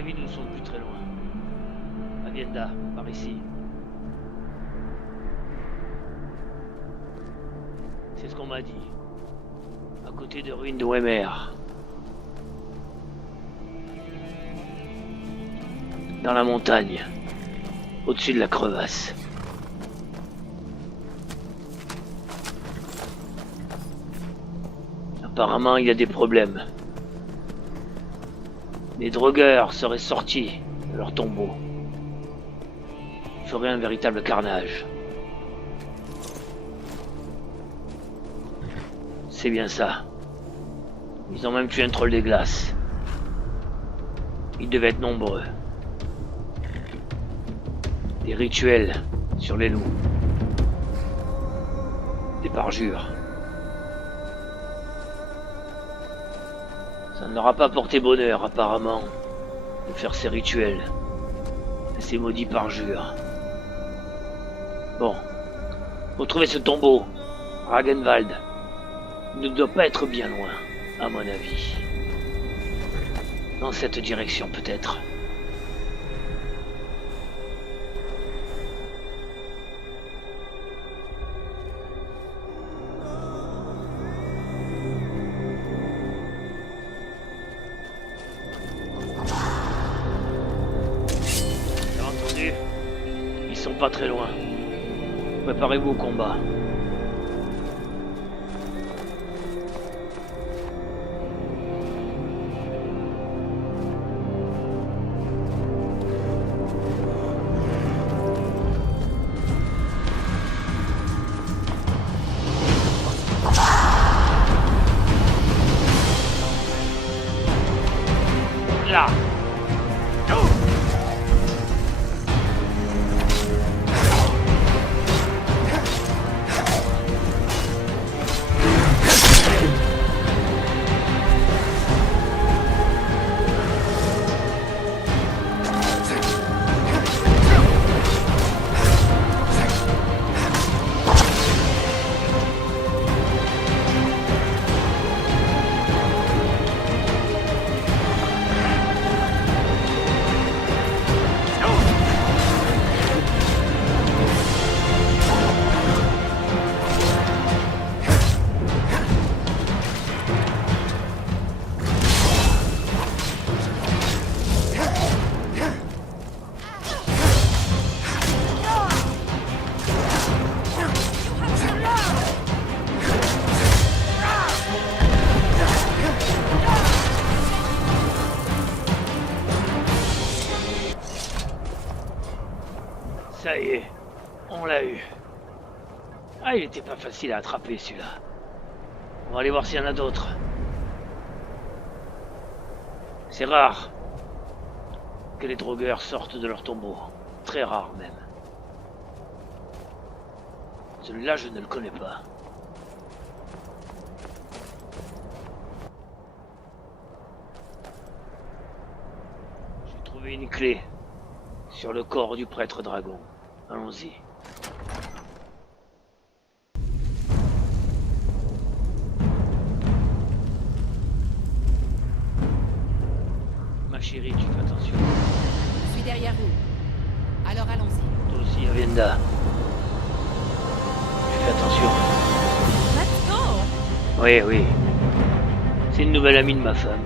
avis, nous ne sommes plus très loin. Avienda, par ici. C'est ce qu'on m'a dit. À côté des ruines de Wemer. Dans la montagne. Au-dessus de la crevasse. Apparemment, il y a des problèmes. Les drogueurs seraient sortis de leur tombeau. Ils feraient un véritable carnage. C'est bien ça. Ils ont même tué un troll des glaces. Ils devaient être nombreux. Des rituels sur les loups. Des parjures. Ça ne leur a pas porté bonheur, apparemment, de faire ces rituels. Et ces maudits parjures. Bon. Faut trouver ce tombeau. Ragenwald. Il ne doit pas être bien loin, à mon avis. Dans cette direction, peut-être. T'as entendu? Ils sont pas très loin. Préparez-vous au combat. Là. Ça y est, on l'a eu. Ah, il était pas facile à attraper celui-là. On va aller voir s'il y en a d'autres. C'est rare que les drogueurs sortent de leur tombeau. Très rare même. Celui-là, je ne le connais pas. J'ai trouvé une clé sur le corps du prêtre dragon. Allons-y. Ma chérie, tu fais attention. Je suis derrière vous. Alors allons-y. Toi aussi, Avienda. Tu fais attention. Maintenant. Oui, oui. C'est une nouvelle amie de ma femme.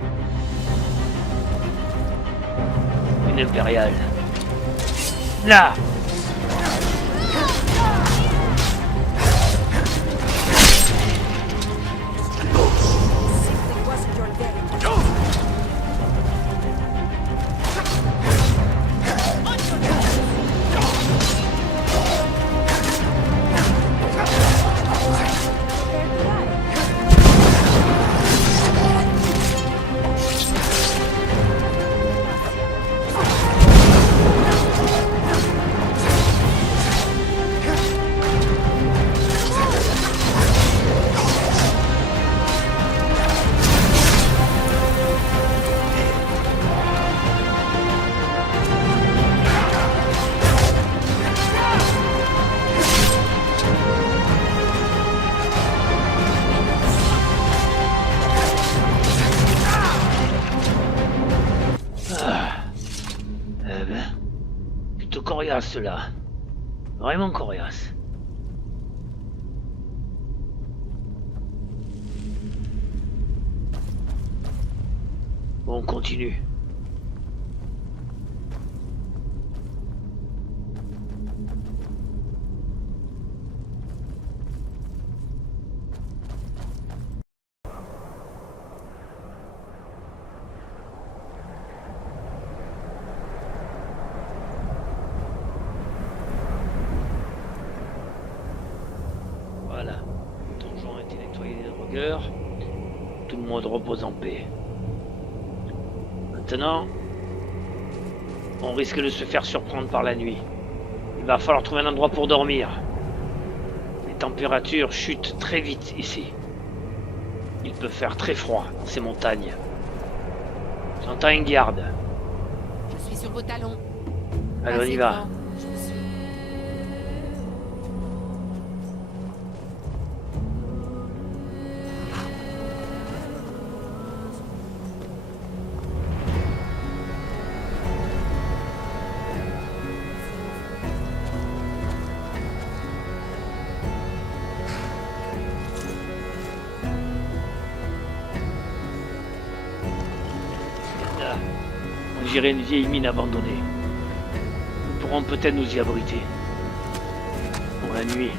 Une impériale. Là! coriaces, ceux-là. Vraiment coriaces. Bon, on continue. Voilà. Le donjon a été nettoyé des drogueurs. Tout le monde repose en paix. Maintenant, on risque de se faire surprendre par la nuit. Il va falloir trouver un endroit pour dormir. Les températures chutent très vite ici. Il peut faire très froid dans ces montagnes. J'entends une garde. Je suis sur vos talons. Allez, on y Passez va. devant. Je vous suis. Là, on dirait une vieille mine abandonnée. Nous pourrons peut-être nous y abriter. Pour la nuit.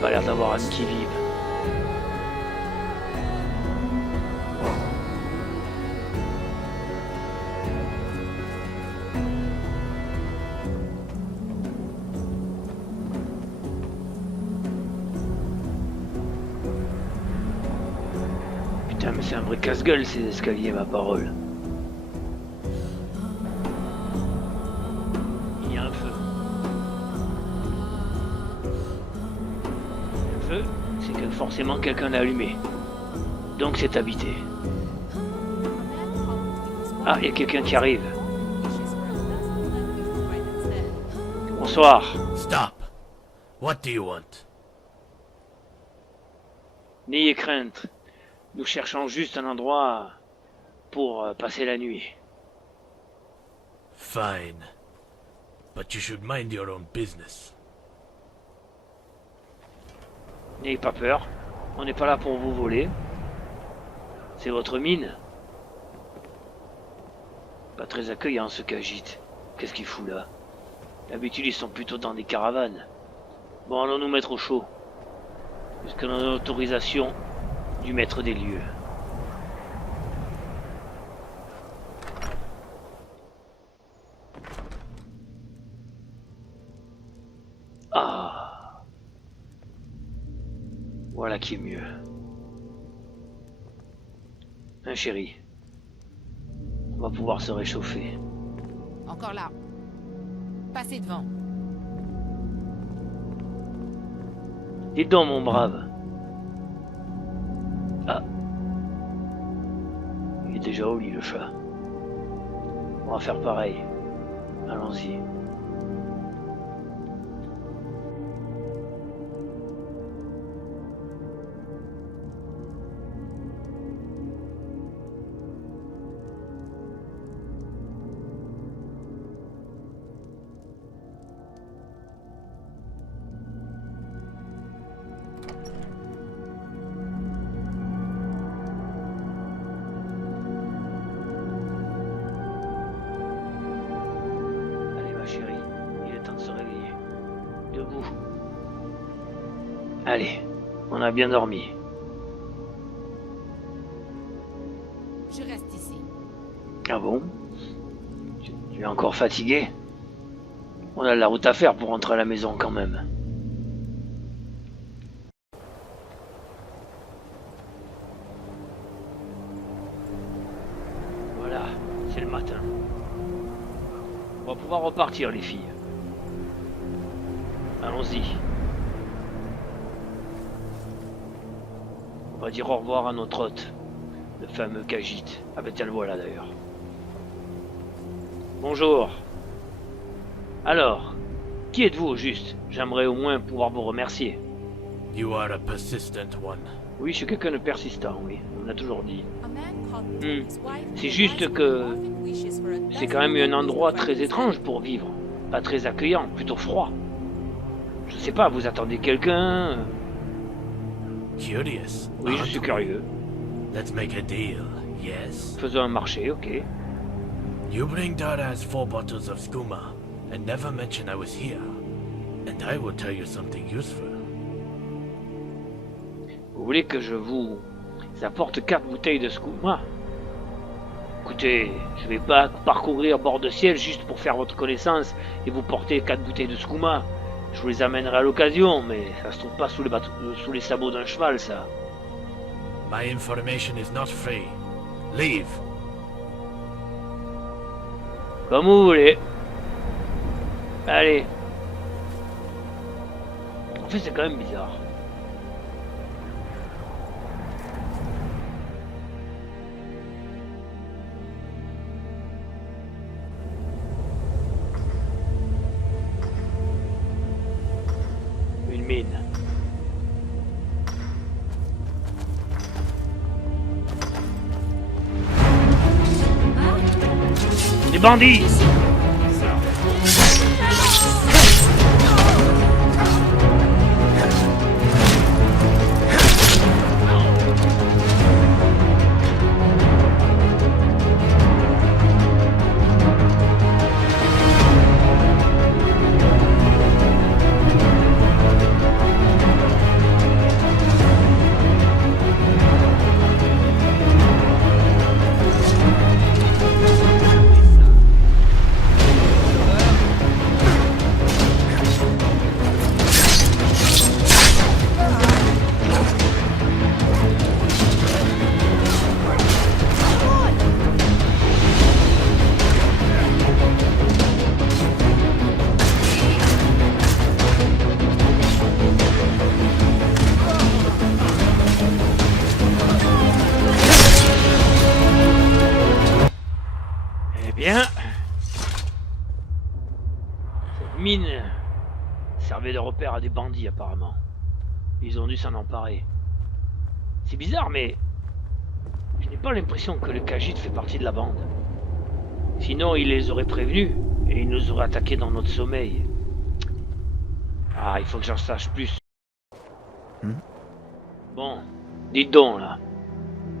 Pas l'air d'avoir un qui vive. Putain, mais c'est un vrai casse-gueule ces escaliers, ma parole. Il y a un feu. Le feu, c'est que forcément quelqu'un l'a allumé. Donc c'est habité. Ah, il y a quelqu'un qui arrive. Bonsoir. Stop. What do you want? N'ayez crainte. Nous cherchons juste un endroit pour passer la nuit. Fine. But you should mind your own business. N'ayez pas peur. On n'est pas là pour vous voler. C'est votre mine. Pas très accueillant ce qu'agite. Qu'est-ce qu'il fout là? D'habitude ils sont plutôt dans des caravanes. Bon, allons nous mettre au chaud. Jusqu'à l'autorisation du maître des lieux. Ah. Voilà qui est mieux. Hein, chéri? On va pouvoir se réchauffer. Encore là. Passez devant. Dis donc, mon brave. Ah. Il est déjà au lit, le chat. On va faire pareil. Allons-y. Allez, on a bien dormi. Je reste ici. Ah bon? Tu es encore fatigué? On a de la route à faire pour rentrer à la maison quand même. Voilà, c'est le matin. On va pouvoir repartir les filles. Allons-y. On va dire au revoir à notre hôte, le fameux Khajiit. Ah ben tiens, le voilà d'ailleurs. Bonjour. Alors, Qui êtes-vous au juste? J'aimerais au moins pouvoir vous remercier. You are a persistent one. Oui, je suis quelqu'un de persistant, oui. On l'a toujours dit. A man called Hmm. Tony's wife C'est has juste que often wishes for a c'est dozen quand même un women endroit to très find his étrange hand. pour vivre. Pas très accueillant, plutôt froid. Je sais pas, vous attendez quelqu'un? Curious. Oui, je aren't suis we? curieux. Let's make a deal. Yes. Faisons un marché, ok. You bring Daraz 4 bottles of skooma, and never mention I was here, and I will tell you something useful. Vous voulez que je vous apporte 4 bouteilles de skouma? Écoutez, je vais pas parcourir bord de ciel juste pour faire votre connaissance et vous porter 4 bouteilles de skouma. Je vous les amènerai à l'occasion, mais ça se trouve pas sous les sabots d'un cheval, ça. My information is not free. Leave. Comme vous voulez. Allez. En fait, c'est quand même bizarre. Une mine. Des bandits! Eh bien, cette mine servait de repère à des bandits apparemment. Ils ont dû s'en emparer. C'est bizarre, mais je n'ai pas l'impression que le Khajiit fait partie de la bande. Sinon, il les aurait prévenus et il nous aurait attaqués dans notre sommeil. Ah, il faut que j'en sache plus. Bon, dites donc là.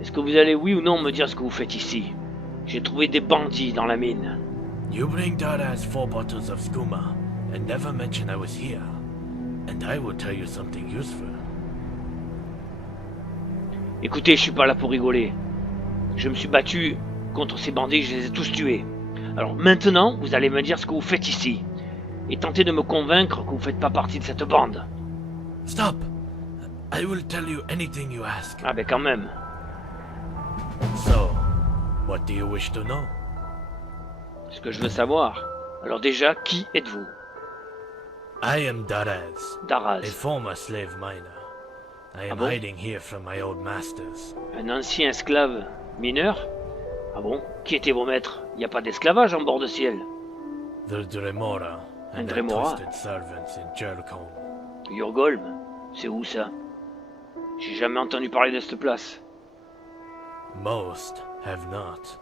Est-ce que vous allez oui ou non me dire ce que vous faites ici? J'ai trouvé des bandits dans la mine. You bring Daraz 4 bottles of skooma, and never mention I was here, and I will tell you something useful. Écoutez, je suis pas là pour rigoler. Je me suis battu contre ces bandits, je les ai tous tués. Alors maintenant, vous allez me dire ce que vous faites ici. Et tenter de me convaincre que vous faites pas partie de cette bande. Stop! I will tell you anything you ask. Ah ben quand même. So, what do you wish to know? Ce que je veux savoir. Alors déjà, qui êtes-vous? I am Daraz, a Daraz. former slave miner. I am bon? hiding here from my old masters. Un ancien esclave mineur? Ah bon? Qui étaient vos maîtres? Il n'y a pas d'esclavage en bord de ciel. The Dremora and their Dremora? trusted servants in Jercombe. Yurgolm? C'est où ça? J'ai jamais entendu parler de cette place. Most have not.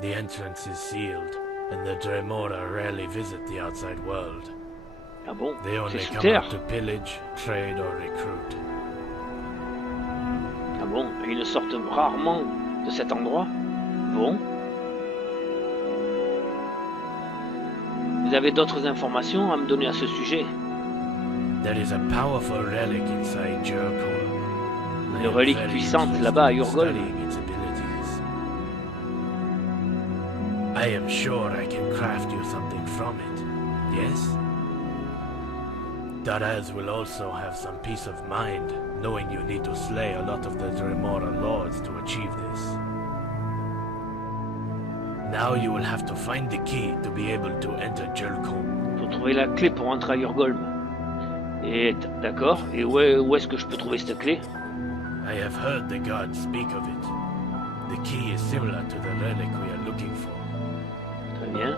The entrance is sealed, and the Dremora rarely visit the outside world. Ah bon? They C'est only sous come terre? out to pillage, trade, or recruit. Ah bon? Et ils ne sortent rarement de cet endroit? Bon. Vous avez d'autres informations à me donner à ce sujet? There is a powerful relic inside Jercombe. Une relique puissante là-bas à Yurgolm. I am sure I can craft you something from it. Yes? Daraz will also have some peace of mind, knowing you need to slay a lot of the Dremora lords to achieve this. Now you will have to find the key to be able to enter Jercombe. Faut trouver la clé pour entrer à Yurgolm. Et d'accord. Et où est-ce que je peux trouver cette clé? I have heard the gods speak of it. The key is similar to the relic we are looking for. Très bien.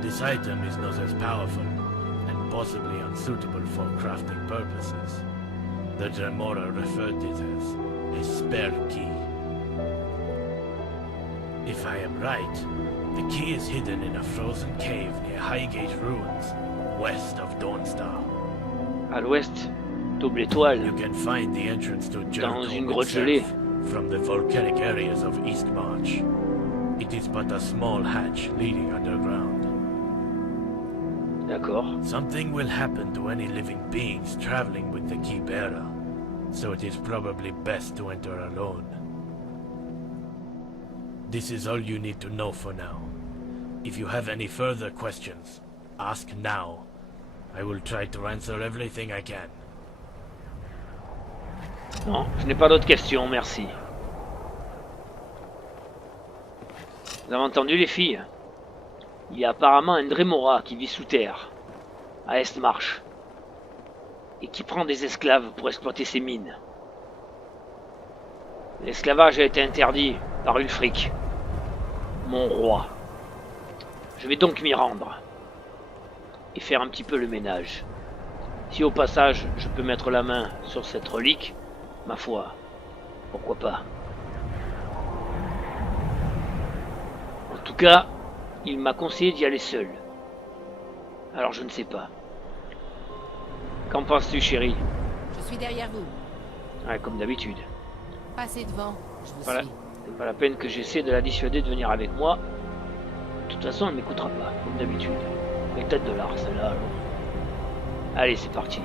This item is not as powerful, and possibly unsuitable for crafting purposes. The Dremora referred it as a spare key. If I am right, the key is hidden in a frozen cave near Highgate Ruins, west of Dawnstar. À l'ouest, double étoile. You can find the entrance to Dans une Jericho grotte gelée. itself from the volcanic areas of East March. It is but a small hatch leading underground. D'accord. Something will happen to any living beings traveling with the key bearer, so it is probably best to enter alone. This is all you need to know for now. If you have any further questions, ask now. I will try to answer everything I can. Non, je n'ai pas d'autres questions, merci. Vous avez entendu les filles? Il y a apparemment un Dremora qui vit sous terre, à Estmarch, et qui prend des esclaves pour exploiter ses mines. L'esclavage a été interdit par Ulfric, mon roi. Je vais donc m'y rendre, et faire un petit peu le ménage. Si au passage je peux mettre la main sur cette relique, ma foi, pourquoi pas. En tout cas, il m'a conseillé d'y aller seul. Alors je ne sais pas. Qu'en penses-tu, chérie? Je suis derrière vous. Ouais, comme d'habitude. Passez devant, je vous Voilà. suis. C'est pas la peine que j'essaie de la dissuader de venir avec moi. De toute façon, elle m'écoutera pas, comme d'habitude. Les têtes de l'art, celle-là. Allez, c'est parti.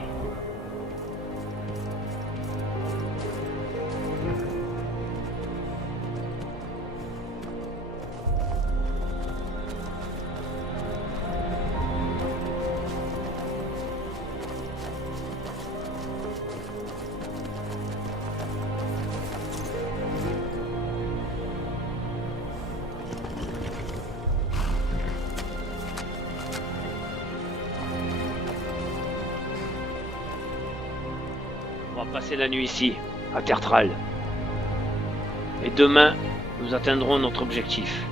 On va passer la nuit ici, à Tertral. Et demain, nous atteindrons notre objectif.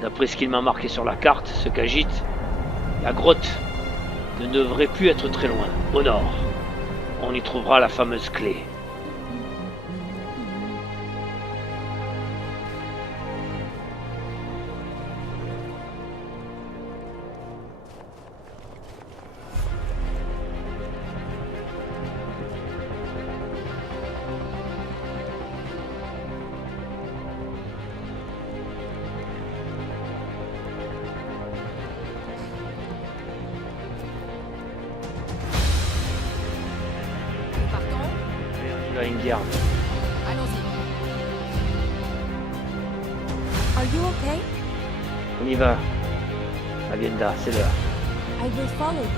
D'après ce qu'il m'a marqué sur la carte, ce qu'agite, la grotte ne devrait plus être très loin, au nord. On y trouvera la fameuse clé. Nous partons. Là, une garde. Allons-y. Are you okay? On y va. Avienda, c'est l'heure. I will follow you.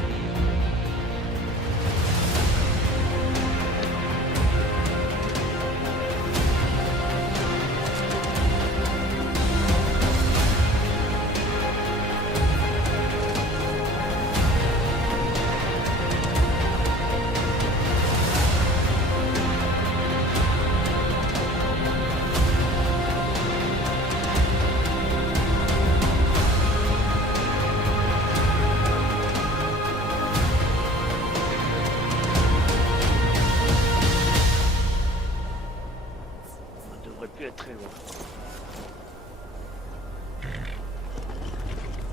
On devrait plus être très loin.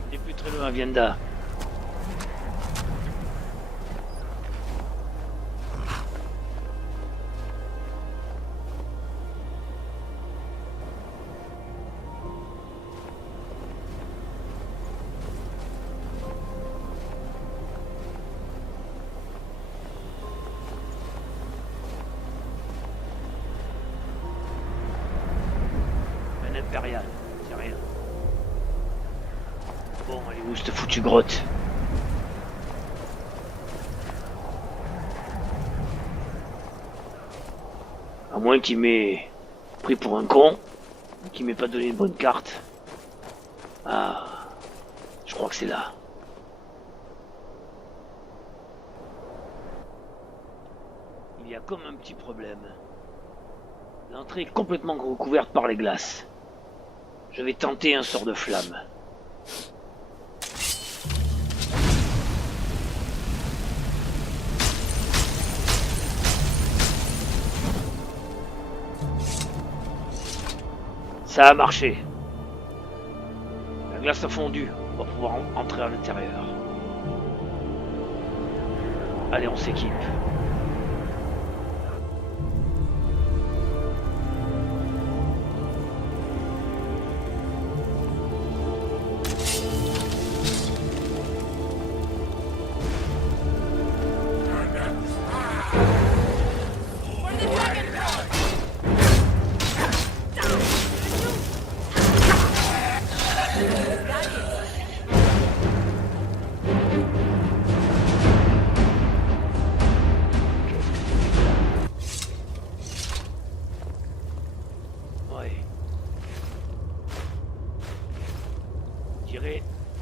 On n'est plus très loin, Avienda. Un impérial, c'est rien. Bon, elle est où cette foutue grotte? À moins qu'il m'ait pris pour un con, qu'il m'ait pas donné une bonne carte. Ah, je crois que c'est là. Il y a comme un petit problème. L'entrée est complètement recouverte par les glaces. Je vais tenter un sort de flamme. Ça a marché. La glace a fondu. On va pouvoir entrer à l'intérieur. Allez, on s'équipe.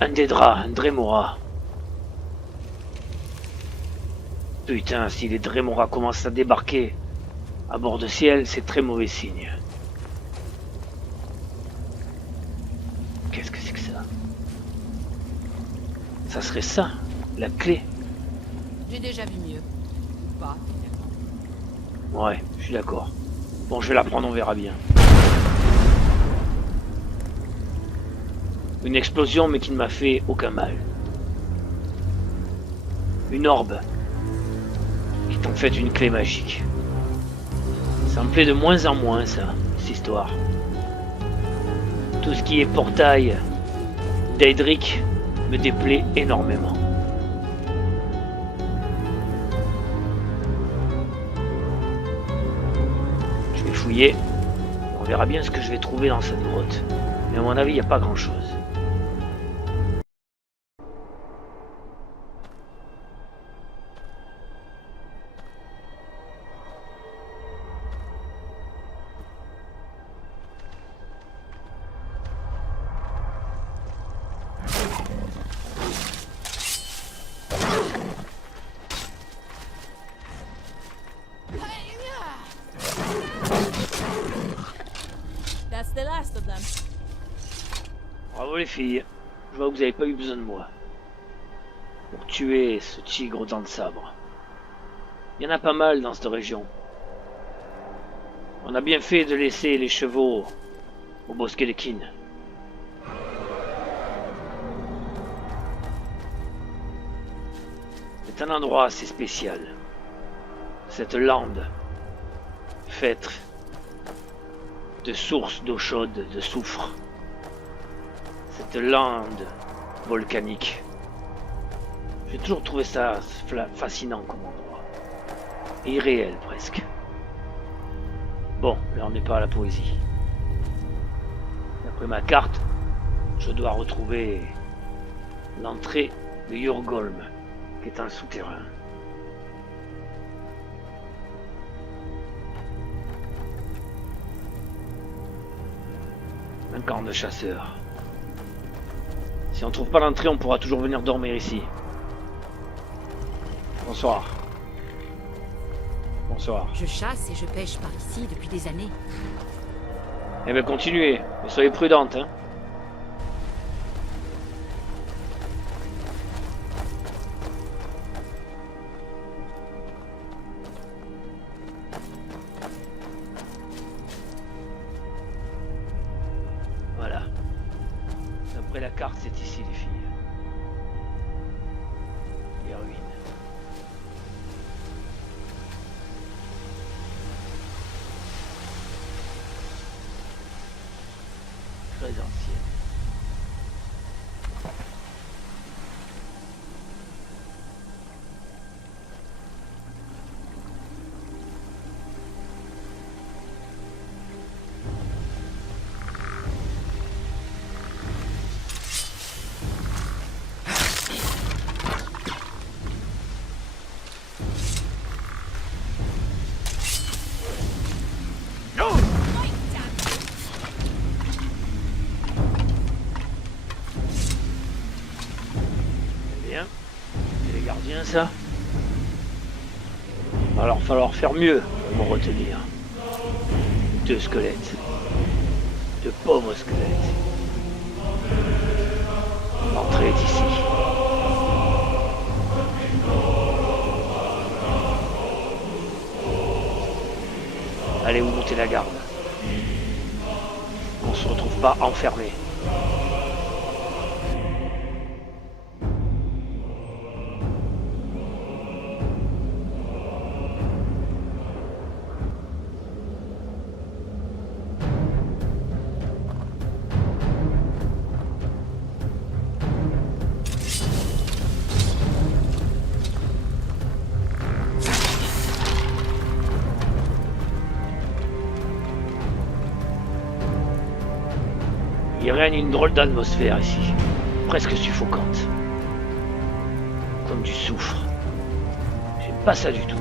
Un des draps, un Dremora. Putain, si les Dremora commencent à débarquer à bord de ciel, c'est très mauvais signe. Qu'est-ce que c'est que ça? Ça serait ça, la clé? J'ai déjà vu mieux. Ou pas, finalement. Ouais, je suis d'accord. Bon, je vais la prendre, on verra bien. Une explosion, mais qui ne m'a fait aucun mal. Une orbe, qui est en fait une clé magique. Ça me plaît de moins en moins, ça, cette histoire. Tout ce qui est portail d'Aedric me déplaît énormément. Je vais fouiller. On verra bien ce que je vais trouver dans cette grotte. Mais à mon avis, il n'y a pas grand-chose. That's the last of them. Bravo les filles, je vois que vous n'avez pas eu besoin de moi pour tuer ce tigre aux dents de sabre. Il y en a pas mal dans cette région. On a bien fait de laisser les chevaux au bosquet de Kin. C'est un endroit assez spécial. Cette lande faite de sources d'eau chaude, de soufre. Cette lande volcanique. J'ai toujours trouvé ça fascinant comme endroit. Et irréel presque. Bon, là on n'est pas à la poésie. D'après ma carte, je dois retrouver l'entrée de Yurgolm, qui est un souterrain. Un camp de chasseurs. Si on trouve pas l'entrée, on pourra toujours venir dormir ici. Bonsoir. Bonsoir. Je chasse et je pêche par ici depuis des années. Eh bien continuez, mais soyez prudente, hein. Voilà. D'après la carte, c'est ici les filles. Les ruines. Très ancienne. Bien. C'est les gardiens, ça. Alors, falloir faire mieux pour me retenir. Deux squelettes. De pauvres squelettes. L'entrée est ici. Allez, vous montez la garde. Bonsoir. là-bas enfermé. Il règne une drôle d'atmosphère ici, presque suffocante. Comme du soufre. J'aime pas ça du tout.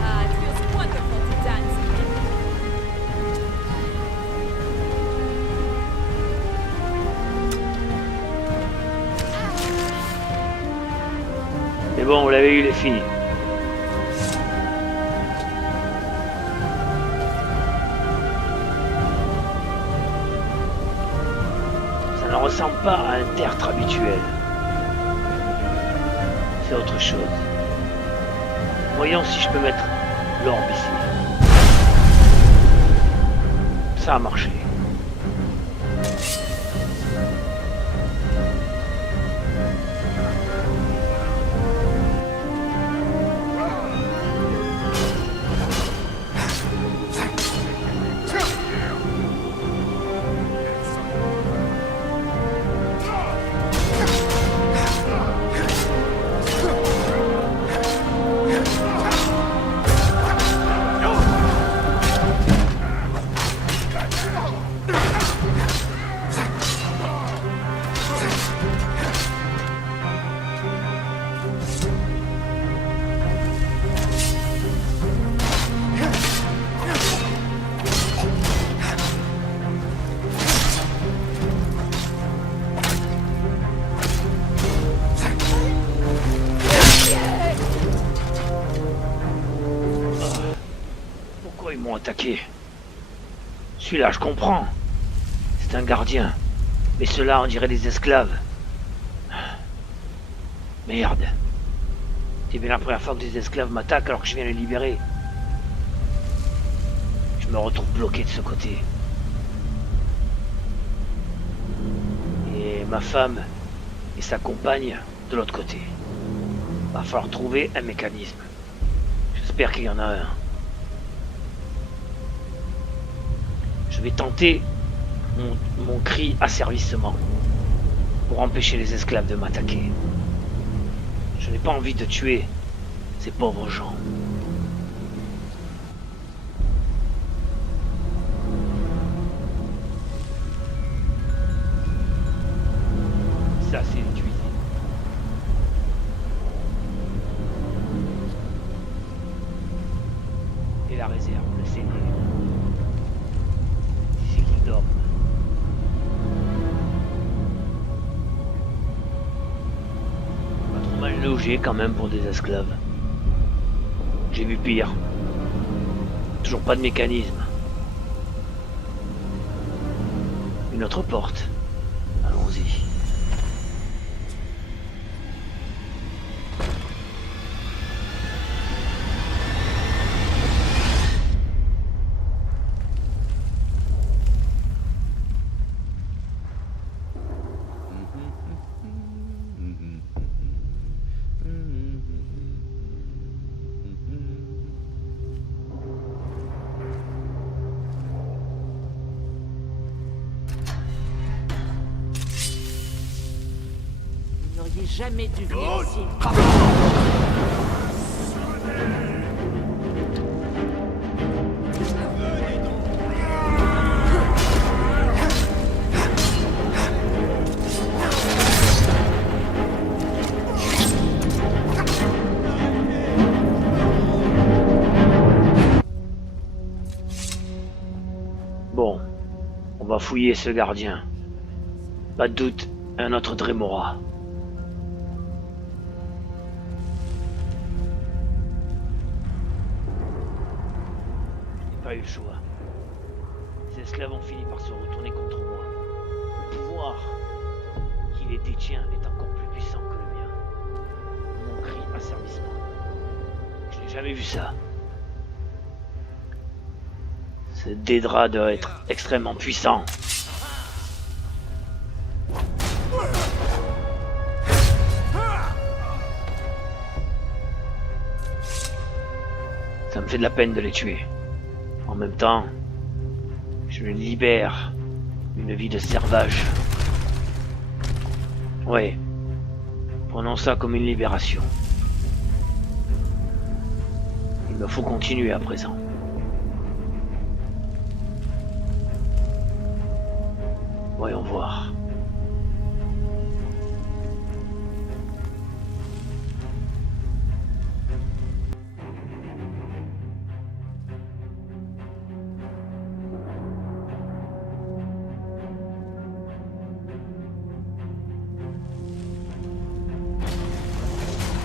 Ah, it feels wonderful to dance again. Mais bon, vous l'avez eu les filles. Ça ne ressemble pas à un tertre habituel. C'est autre chose. Voyons si je peux mettre l'orbe ici. Ça a marché. Pourquoi ils m'ont attaqué? Celui-là, je comprends. C'est un gardien. Mais ceux-là, on dirait des esclaves. Merde. C'est bien la première fois que des esclaves m'attaquent alors que je viens les libérer. Je me retrouve bloqué de ce côté. Et ma femme et sa compagne de l'autre côté. Va falloir trouver un mécanisme. J'espère qu'il y en a un. Je vais tenter mon cri asservissement pour empêcher les esclaves de m'attaquer. Je n'ai pas envie de tuer ces pauvres gens. Ça, c'est une cuisine. Et la réserve, le cellier. C'est qu'ils dorment. Pas trop mal logé quand même pour des esclaves. J'ai vu pire. Toujours pas de mécanisme. Une autre porte. Allons-y. Vous n'auriez jamais dû venir ici. Bon, on va fouiller ce gardien. Pas de doute, un autre Dremora. Je n'ai pas eu le choix. Ces esclaves ont fini par se retourner contre moi. Le pouvoir qui les détient est encore plus puissant que le mien. Mon cri asservissement. Je n'ai jamais vu ça. Ce Daedra doit être extrêmement puissant. Ça me fait de la peine de les tuer. En même temps, je me libère d'une vie de servage. Ouais, prenons ça comme une libération. Il me faut continuer à présent. Voyons voir.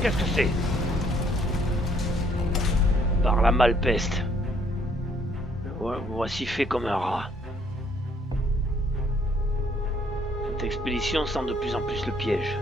Qu'est-ce que c'est? Par la malpeste. Voici fait comme un rat. Cette expédition sent de plus en plus le piège.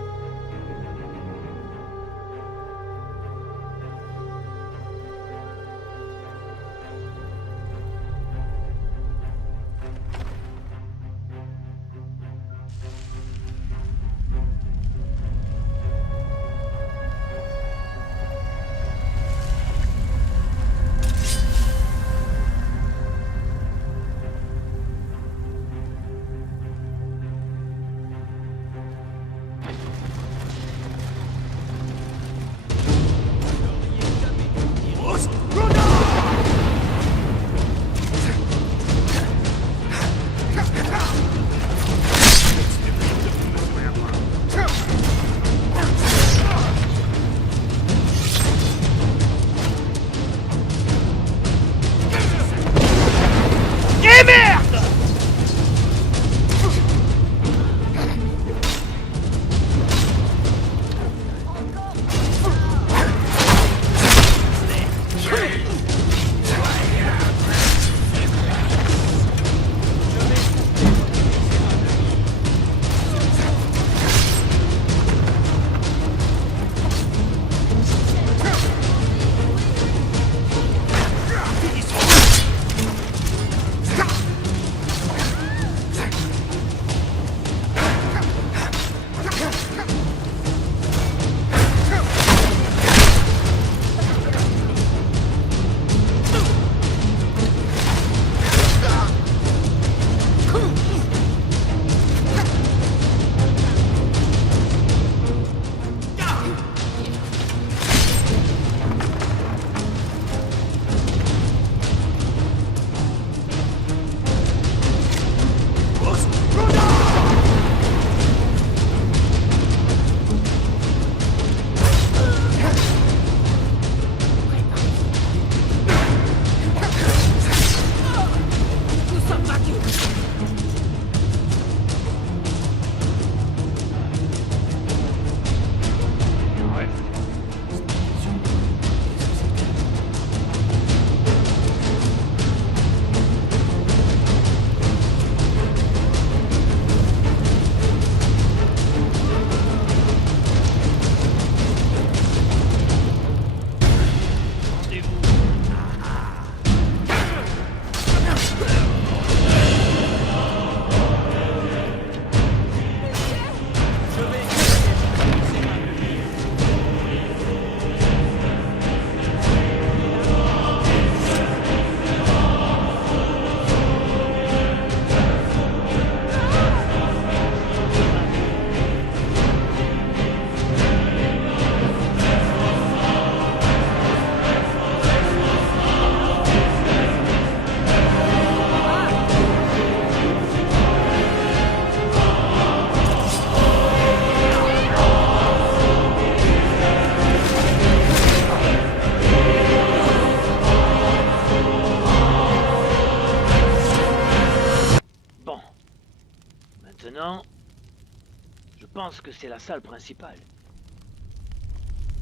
pense que c'est la salle principale.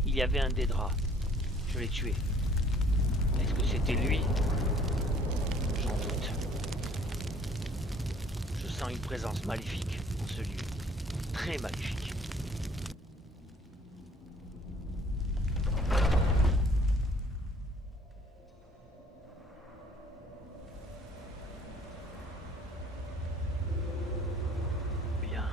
Il y avait un des draps. Je l'ai tué. Est-ce que c'était lui? J'en doute. Je sens une présence maléfique dans ce lieu. Très maléfique. Bien.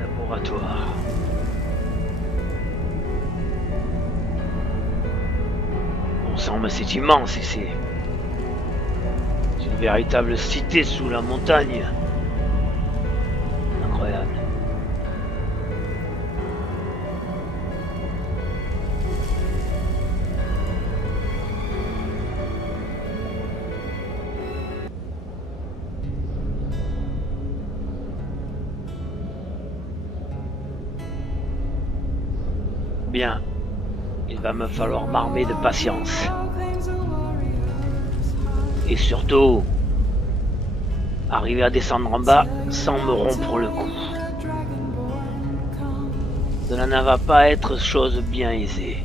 Laboratoire. Bon sang, mais c'est immense ici. C'est une véritable cité sous la montagne. Incroyable. Bien. Il va me falloir m'armer de patience. Et surtout, arriver à descendre en bas sans me rompre le cou. Cela ne va pas être chose bien aisée.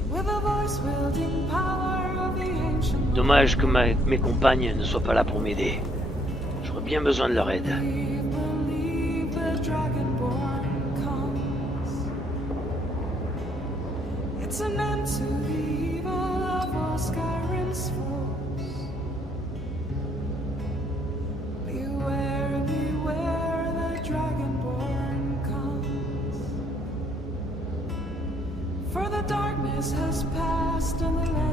Dommage que mes compagnes ne soient pas là pour m'aider. J'aurais bien besoin de leur aide. It's an end to the evil of all Skyrim's foes. Beware, beware, the Dragonborn comes. For the darkness has passed and the land